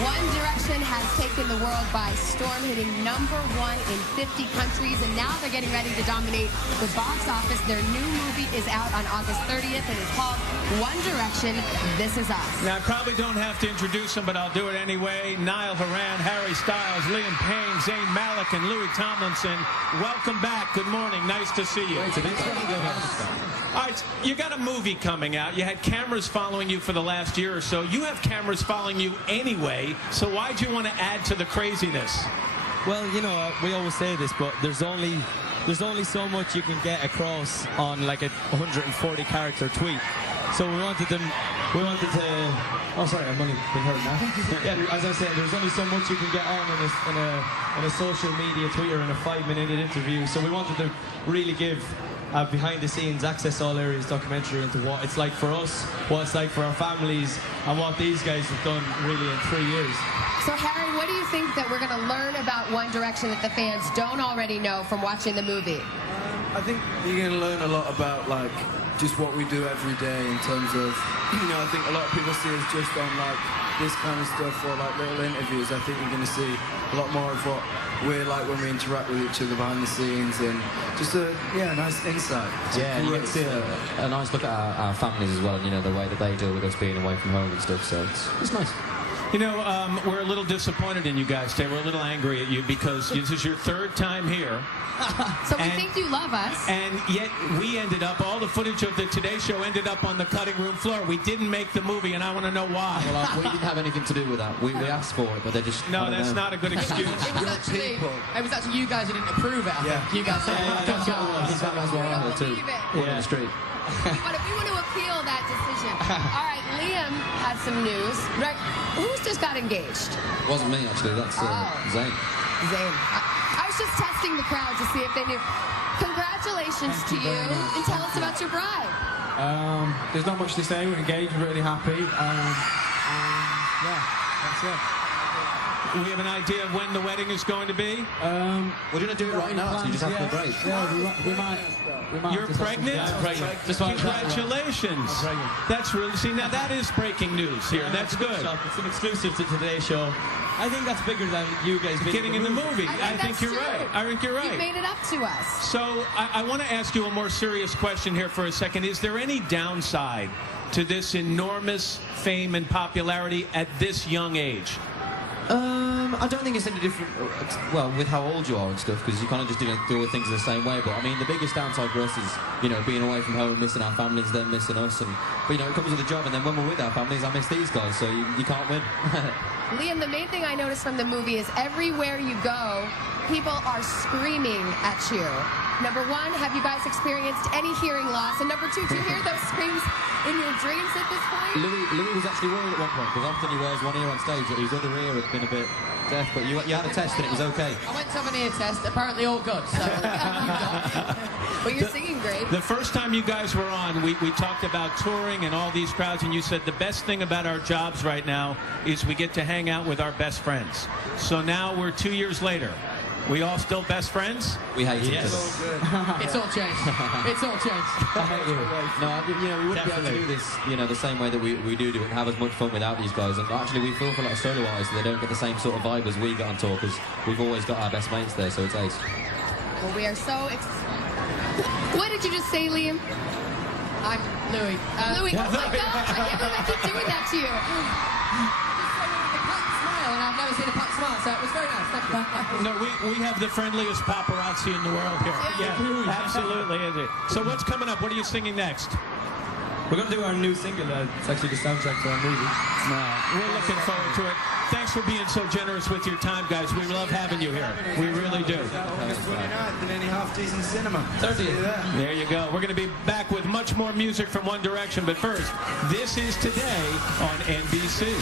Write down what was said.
One Direction has taken the world by storm, hitting #1 in 50 countries, and now they're getting ready to dominate the box office. Their new movie is out on August 30th, and it's called One Direction, This Is Us. Now, I probably don't have to introduce them, but I'll do it anyway. Niall Horan, Harry Styles, Liam Payne, Zayn Malik, and Louis Tomlinson. Welcome back. Good morning. Nice to see you. All right, you got a movie coming out. You had cameras following you for the last year or so. You have cameras following you anyway, so why'd you want to add to the craziness? Well, you know, we always say this, but there's only so much you can get across on like a 140 character tweet. So we wanted to. Oh, sorry, I'm only been heard now. Yeah, as I said, there's only so much you can get on in a social media tweet or in a 5-minute interview. So we wanted to really give behind the scenes, access all areas documentary into what it's like for us, what it's like for our families, and what these guys have done really in 3 years. So, Harry, what do you think that we're going to learn about One Direction that the fans don't already know from watching the movie? I think you're going to learn a lot about, like, just what we do every day in terms of, you know, I think a lot of people see us just on, like, this kind of stuff or, like, little interviews. I think you're going to see a lot more of what we're like when we interact with each other behind the scenes, and just a nice insight. Yeah, and you get to see a nice look at our families as well, and, you know, the way that they deal with us being away from home and stuff, so it's nice. You know, we're a little disappointed in you guys today. We're a little angry at you because this is your 3rd time here. So we think you love us. And yet we ended up, all the footage of the Today Show ended up on the cutting room floor. We didn't make the movie, and I want to know why. Well, we didn't have anything to do with that. We asked for it, but they just... No, that's not a good excuse. It was actually you guys who didn't approve it, I think. You guys said on the street. But if we want to appeal that decision. All right, Liam has some news. Right, who's just got engaged? It wasn't me, actually. That's Zayn. Zayn. I was just testing the crowd to see if they knew. Congratulations to you, and tell us about your bride. There's not much to say. We're engaged. We're really happy. Yeah, that's it. We have an idea of when the wedding is going to be? We're going to do it right now, actually. Just after the break. Yeah, we might. You're pregnant? I'm pregnant. Congratulations. That's really... See, now that is breaking news here. That's good. It's an exclusive to Today's Show. I think that's bigger than you guys getting in the movie. I think you're right. I think you're right. You made it up to us. So I want to ask you a more serious question here for a second. Is there any downside to this enormous fame and popularity at this young age? I don't think it's any different, well, with how old you are and stuff, because you kind of just deal with things in the same way. But I mean, the biggest downside for us is, you know, being away from home, missing our families, then missing us. But you know, it comes with the job, and then when we're with our families, I miss these guys, so you can't win. Liam, the main thing I noticed from the movie is everywhere you go, people are screaming at you. Number one, have you guys experienced any hearing loss? And number two, do you hear those screams in your dreams at this point? Louis was actually worried at one point, because often he wears one ear on stage, but his other ear had been a bit deaf, but you had a test and it was okay. I went to have an ear test, apparently all good, so... But you're singing great. The first time you guys were on, we talked about touring and all these crowds, and you said the best thing about our jobs right now is we get to hang out with our best friends. So now we're 2 years later. We all still best friends? We hate each other. It's all changed. It's all changed. No, you know, we wouldn't be able to do this, you know, the same way that we do it and have as much fun without these guys. And actually, we feel for a lot of solo artists, they don't get the same sort of vibe as we get on tour, because we've always got our best mates there, so it's ace. Well, we are so What did you just say, Liam? I'm Louis. Louis, oh my gosh, I can't believe I keep doing that to you. And I've never seen a packed smile, so it was very nice. Thank you. No, we have the friendliest paparazzi in the world here. Yeah, absolutely. So what's coming up? What are you singing next? We're going to do our new single. It's actually the soundtrack to our movie. We're looking forward to it. Thanks for being so generous with your time, guys. We love having you here. We really do. August 29th in any half-decent cinema. 30th. There you go. We're going to be back with much more music from One Direction. But first, this is Today on NBC.